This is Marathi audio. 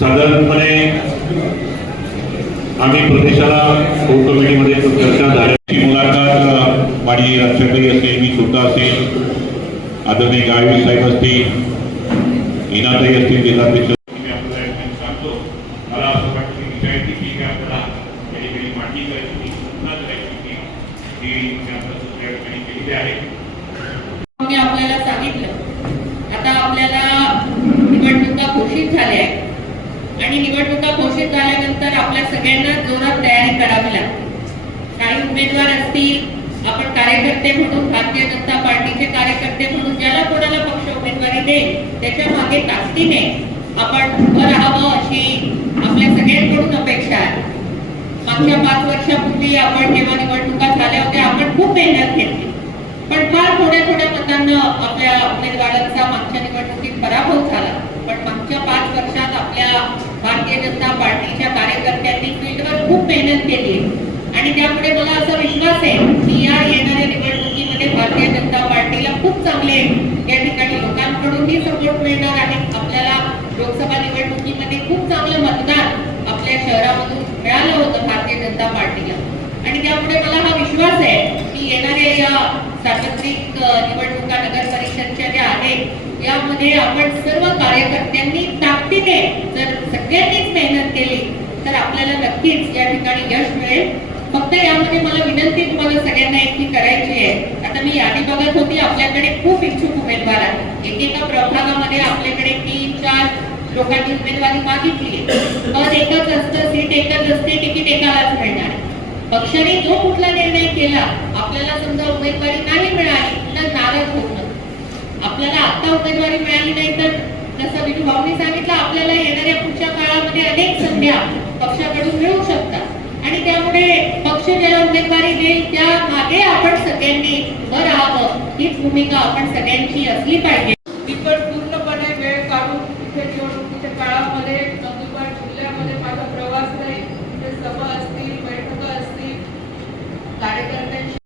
साधारणपणे आम्ही प्रदेशाला कोर कमिटीमध्ये चर्चा झाल्याची मुलाखत माझी रक्षाताई असेल मी स्वतः असेल आदरणीय गायवी साहेब असतील इनाताई असतील जिल्हाध्यक्ष आपल्याला. सांगितलं. आता आपल्याला निवडणुका घोषित झाल्या आणि निवडणुका घोषित झाल्यानंतर आपल्या सगळ्यांना जोरात तयारी करावी लागते. काही उमेदवार असतील आपण कार्यकर्ते म्हणून भारतीय जनता पार्टीचे कार्यकर्ते म्हणून ज्याला कोणाला पक्ष उमेदवारी देईल त्याच्यामागे ताकदीने आपण उभं राहावं अशी आपल्या सगळ्यांकडून अपेक्षा आहे. मागच्या पाच वर्षापूर्वी आपण जेव्हा निवडणुका झाल्या होत्या आपण खूप मेहनत घेतली. पण फार थोड्या थोड्या मतांना आपल्या उमेदवारांचा मागच्या निवडणुकीत पराभव झाला पण मागच्या पाच वर्षात आपल्या भारतीय जनता पार्टीच्या कार्यकर्त्यांनी फील्डवर खूप मेहनत केली आणि त्यामुळे मला असा विश्वास आहे की या येणाऱ्या निवडणुकीमध्ये भारतीय जनता पार्टीला खूप चांगले या ठिकाणी लोकांकडूनही सपोर्ट मिळणार आहे. आपल्याला लोकसभा निवडणुकीमध्ये खूप चांगलं मतदान आपल्या शहरामधून मिळालं होतं भारतीय जनता पार्टीला. आणि त्यामुळे मला हा विश्वास आहे की येणाऱ्या या सार्वत्रिक निवडणुका नगर परिषदच्या ज्या आहेत यामध्ये आपण सर्व कार्यकर्ते ताकदीने जर सगळ्यांनीच मेहनत केली तर आपल्याला नक्कीच या ठिकाणी यश मिळेल. फक्त यामध्ये मला विनंती तुम्हाला सगळ्यांना एक करायची आहे. आता मी यादी बघत होती आपल्याकडे खूप इच्छुक उमेदवार आहेत. एकेका प्रभागामध्ये आपल्याकडे तीन चार लोकांनी उमेदवारी मागितली आहे. पद एकच असतं सीट एकच असते तिकीट एकालाच मिळणार पक्षाने जो कुठला निर्णय केला आपल्याला समजा उमेदवारी नाही मिळाली तर नाराज होत आपल्याला आता उमेदवारी मिळाली नाही तर जसं विनू भाऊनी सांगितलं आपल्याला येणाऱ्या पुढच्या काळामध्ये अनेक संध्या पक्षाकडून मिळू शकतात. आणि त्यामुळे पक्ष ज्याला उमेदवारी देईल त्या मागे आपण सगळ्यांनी उभं राहावं. ही भूमिका आपण सगळ्यांची असली पाहिजे.